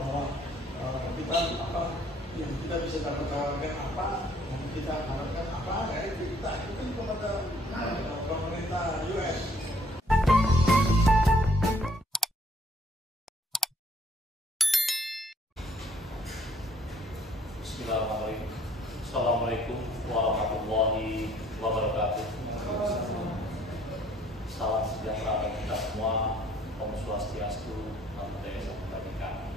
bahwa kita apa yang kita bisa dapatkan apa, yang kita harapkan apa, ya kita ikutin kepada pemerintah US. Bismillahirrahmanirrahim. Assalamualaikum warahmatullahi wabarakatuh. Salam sejahtera bagi kita semua. Om Swastiastu, Namo Buddhaya, Salam Kebajikan.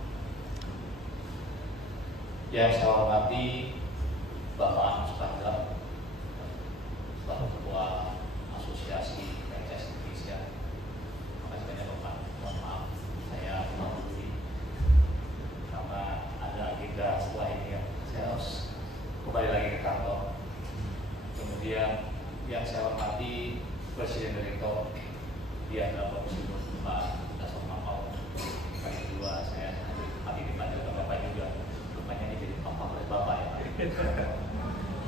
Yang saya hormati Bapak Agus Pandra, selaku Ketua Asosiasi Franchise Indonesia. Makasih banyak Bapak. Mohon maaf saya mendahului karena ada agenda setelah ini ya. Saya harus kembali lagi ke kantor. Kemudian yang saya hormati Presiden Direktur Diandra Komisioner Pak Dasar Makau. Yang kedua saya tadi dipanggil ke Bapak juga. Rupanya ini jadi Bapak oleh Bapak ya.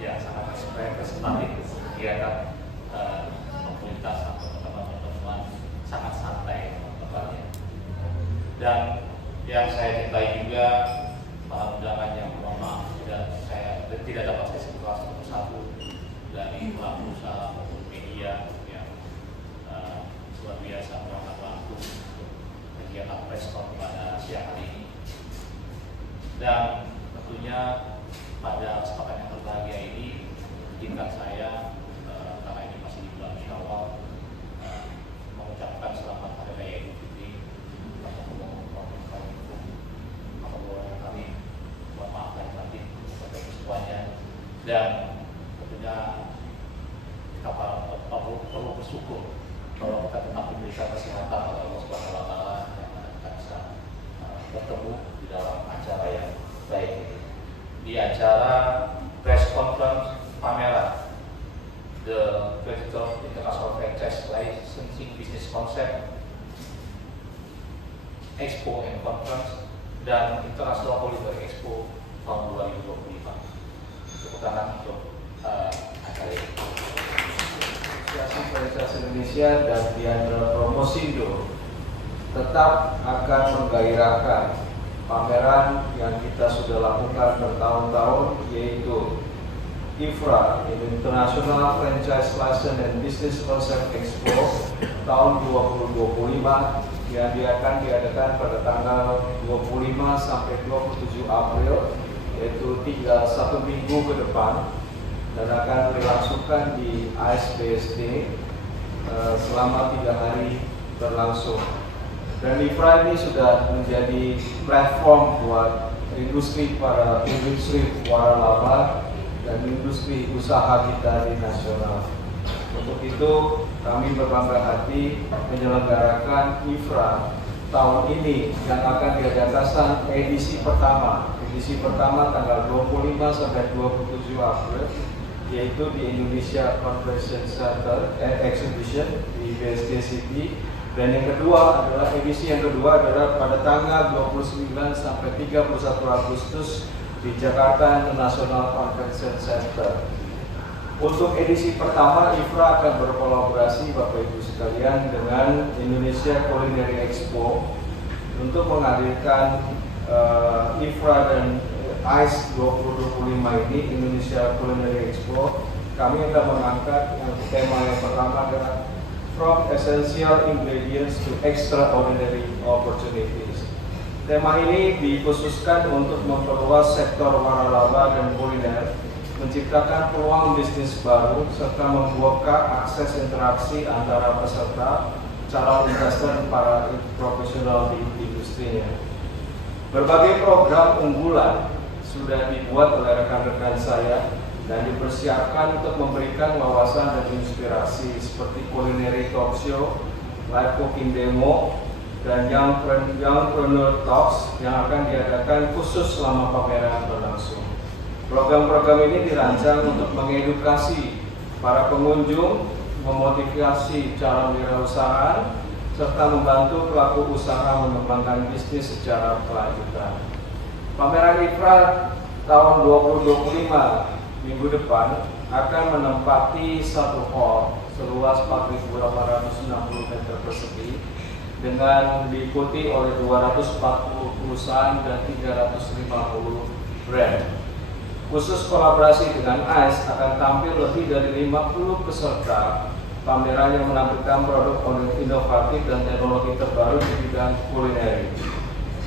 Ya sangat representatif kegiatan komunitas atau pertemuan sangat santai tempatnya. Dan yang saya cintai juga para undangan yang mohon maaf saya tidak dapat saya sebutkan satu persatu dari pelaku usaha maupun media yang luar biasa meluangkan waktu untuk kegiatan preskon pada siang hari ini. Dan tentunya pada kesempatan yang berbahagia ini izinkan saya karena ini masih di bulan Syawal mengucapkan selamat hari raya Idul Fitri. Kami mohon maaf lahir batin kepada semuanya, dan tentunya kita perlu bersyukur bahwa kita tetap diberikan kesehatan oleh Allah Subhanahu wa Ta'ala yang kita bisa bertemu di dalam acara yang baik ini. Di acara press conference pameran The 23rd International Franchise Licensing Business Concept Expo and Conference dan International Culinary Expo tahun 2025. Tepuk tangan untuk acara ini. Asosiasi Franchise Indonesia dan Diandra Promosindo tetap akan menggairahkan pameran yang kita sudah lakukan bertahun-tahun, yaitu IFRA, International Franchise License and Business Concept Expo tahun 2025 yang akan diadakan pada tanggal 25 sampai 27 April, yaitu tinggal 1 minggu ke depan, dan akan dilangsungkan di ASBSD selama 3 hari berlangsung. Dan IFRA ini sudah menjadi platform buat industri waralaba dan industri usaha kita di nasional. Untuk itu kami berbangga hati menyelenggarakan IFRA tahun ini yang akan diadakan edisi pertama. Edisi pertama tanggal 25 sampai 27 April, yaitu di Indonesia Convention Center Exhibition di BSD City. Dan yang kedua adalah edisi yang kedua adalah pada tanggal 29 sampai 31 Agustus di Jakarta International Convention Center. Untuk edisi pertama, IFRA akan berkolaborasi Bapak Ibu sekalian dengan Indonesia Culinary Expo untuk menghadirkan IFRA dan ICE 2025 ini, Indonesia Culinary Expo. Kami akan mengangkat tema yang pertama adalah From Essential Ingredients to Extraordinary Opportunities. Tema ini dikhususkan untuk memperluas sektor waralaba dan kuliner, menciptakan peluang bisnis baru, serta membuka akses interaksi antara peserta, calon investor, dan para profesional di industrinya. Berbagai program unggulan sudah dibuat oleh rekan-rekan saya dan dipersiapkan untuk memberikan wawasan dan inspirasi seperti culinary talk show, live cooking demo, dan Youngpreneur Talks yang akan diadakan khusus selama pameran berlangsung. Program-program ini dirancang untuk mengedukasi para pengunjung, memotivasi calon wirausahaan, serta membantu pelaku usaha mengembangkan bisnis secara kelanjutan. Pameran IFRA tahun 2025 minggu depan akan menempati satu hall seluas 4.860 meter persegi dengan diikuti oleh 240 perusahaan dan 350 brand. Khusus kolaborasi dengan ICE akan tampil lebih dari 50 peserta. Pameran yang menampilkan produk inovatif dan teknologi terbaru di bidang kulineri.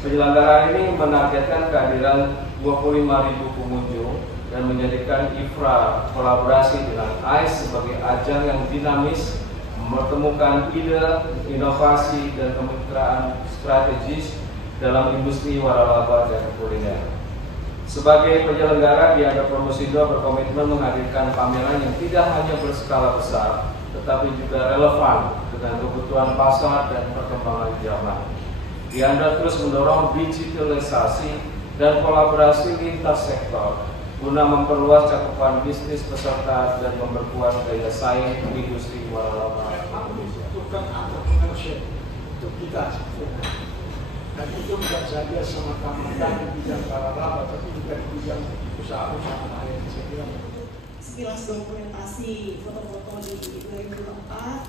Penyelenggara ini menargetkan kehadiran 25.000 pengunjung dan menjadikan IFRA kolaborasi dengan ICE sebagai ajang yang dinamis, mempertemukan ide, inovasi, dan kemitraan strategis dalam industri waralaba dan kuliner. Sebagai penyelenggara, Diandra Promosindo berkomitmen menghadirkan pameran yang tidak hanya berskala besar, tetapi juga relevan dengan kebutuhan pasar dan perkembangan zaman. Diandra terus mendorong digitalisasi dan kolaborasi lintas sektor guna memperluas cakupan bisnis peserta dan memperkuat daya saing industri waralaba Indonesia. Itu kan entrepreneurship untuk kita. Dan itu bukan saja semata-mata di bidang waralaba, tapi juga di bidang usaha-usaha lain. Saya kira sekilas dokumentasi foto-foto di 2024.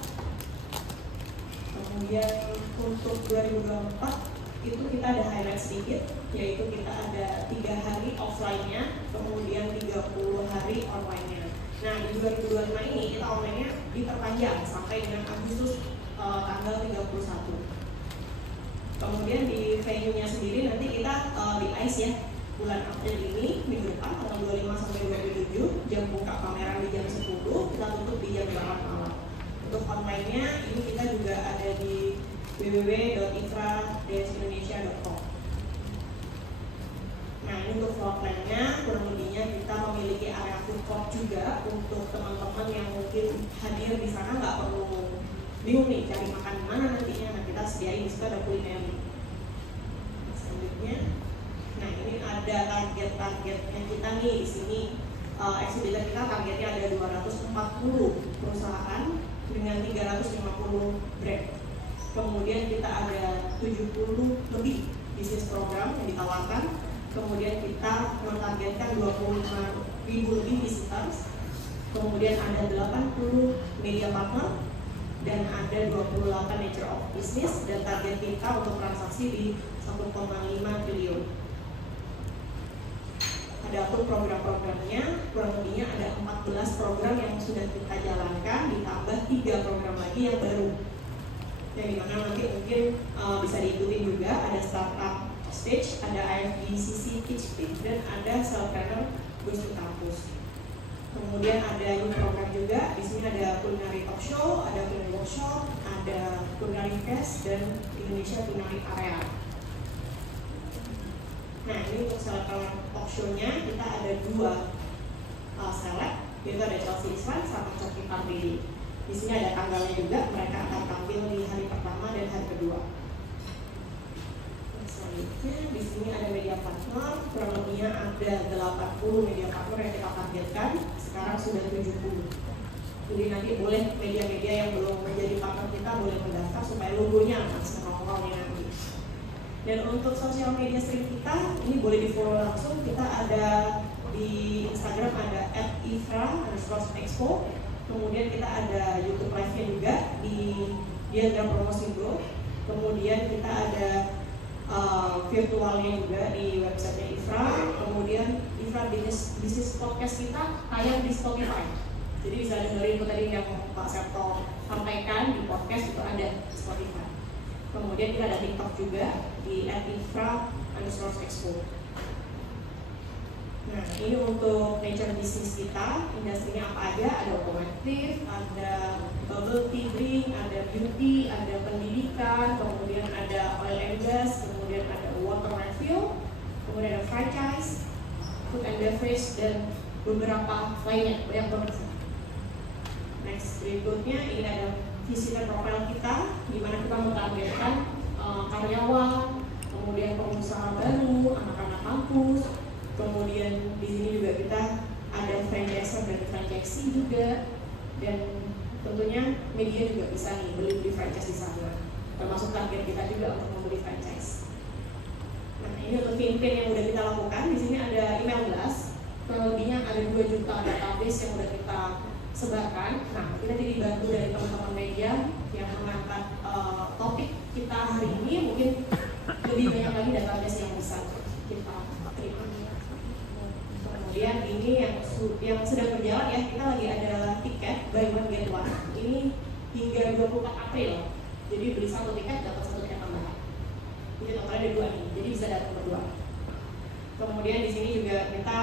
Kemudian untuk 2024 itu kita ada highlight sedikit, yaitu kita ada 3 hari offline-nya, kemudian 30 hari online-nya. Nah, di 2025 ini kita online-nya diperpanjang sampai dengan Agustus tanggal 31. Kemudian di venue-nya sendiri nanti kita di ICE ya, bulan April ini, minggu depan, tanggal 25 sampai 27, jam buka pameran di jam 10, kita tutup di jam 8 malam. Untuk online-nya, ini kita juga ada di www.ifra-indonesia.com. Nah, ini untuk floor plan-nya, kurang lebihnya kita memiliki area food court juga untuk teman-teman yang mungkin hadir di sana nggak perlu bingung nih cari makan di mana nantinya. Nah, kita sediain di situ ada kuliner. Selanjutnya, nah ini ada target-targetnya kita nih di sini. Exhibitor kita targetnya ada 240 perusahaan dengan 350 brand. Kemudian kita ada 70 lebih bisnis program yang ditawarkan. Kemudian kita mentargetkan 25.000 lebih visitors. Kemudian ada 80 media partner dan ada 28 nature of business, dan target kita untuk transaksi di 1,5 triliun. Adapun program-programnya, kurang lebihnya ada 14 program yang sudah kita jalankan, ditambah 3 program lagi yang baru. Yang dimana nanti mungkin bisa diikuti juga, ada startup stage, ada IFBCC Teach Fit, dan ada Self-Trainer Bus to Campus. Kemudian ada youth program juga, di sini ada culinary talk show, ada culinary workshop, ada culinary fest, dan Indonesia Culinary Area. Nah, ini untuk Self-Trainer talk show-nya kita ada 2 seleb, yaitu ada Chelsea Islan sama Coki Pardede. Di sini ada tanggalnya juga, mereka akan tampil di hari pertama dan hari kedua. Selanjutnya di sini ada media partner, kurang lebihnya ada 80 media partner yang kita targetkan, sekarang sudah 70. Jadi nanti boleh media-media yang belum menjadi partner kita boleh mendaftar supaya logonya langsung nongol nanti. Dan untuk sosial media stream kita, ini boleh di follow langsung. Kita ada di Instagram ada @ifra_expo. Kemudian kita ada YouTube live-nya juga di Diandra Promosindo. Kemudian kita ada virtualnya juga di website IFRA. Kemudian IFRA Business Podcast kita tayang di Spotify. Jadi bisa dengerin itu tadi yang Pak Septo sampaikan di podcast, itu ada di Spotify. Kemudian kita ada TikTok juga di @ifra_expo. Nah, ini untuk nature business kita, industrinya apa aja, ada otomotif, ada bubble tea drink, ada beauty, ada pendidikan, kemudian ada oil and gas, kemudian ada water refill, kemudian ada franchise, food and beverage, dan beberapa lainnya, banyak banget. Next, berikutnya ini ada visitor profile kita, di mana kita mentargetkan karyawan, kemudian pengusaha baru, anak-anak kampus. Kemudian di sini juga kita ada franchiser dan franchisee juga, dan tentunya media juga bisa nih beli franchise di sana. Termasuk target kita juga untuk membeli franchise. Nah, ini untuk campaign yang udah kita lakukan. Di sini ada email blast, kurang lebihnya ada 2 juta database yang udah kita sebarkan. Nah, kita dibantu dari teman-teman media yang mengangkat topik kita hari ini. Mungkin lebih banyak lagi database yang bisa kita terima. Kemudian ini yang sedang berjalan ya, kita lagi ada tiket buy one get one. Ini hingga 24 April. Jadi beli satu tiket dapat satu tiket tambahan. Jadi totalnya ada 2 nih, jadi bisa dapat berdua. Kemudian di sini juga kita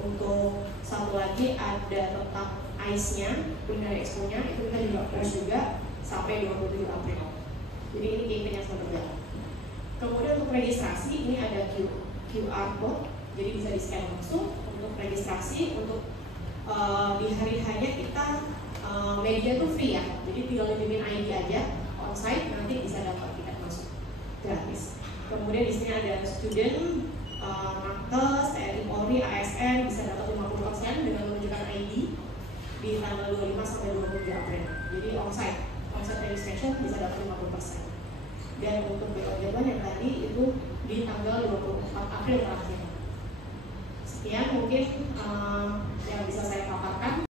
untuk satu lagi ada tentang ICE-nya, Culinary Expo-nya, itu kita juga post juga sampai 27 April. Jadi ini campaign yang sedang berjalan. Kemudian untuk registrasi ini ada QR code, jadi bisa di scan langsung untuk registrasi. Untuk di hari hanya kita media itu free ya, jadi tinggal nitipin ID aja onsite, nanti bisa dapat tiket masuk gratis. Kemudian di sini ada student, nakes, TNI Polri, ASN bisa dapat 50% dengan menunjukkan ID di tanggal 25 sampai 27 April. Jadi onsite registration bisa dapat 50%. Dan untuk BO-nya yang tadi itu di tanggal 24 April terakhir. Sekian mungkin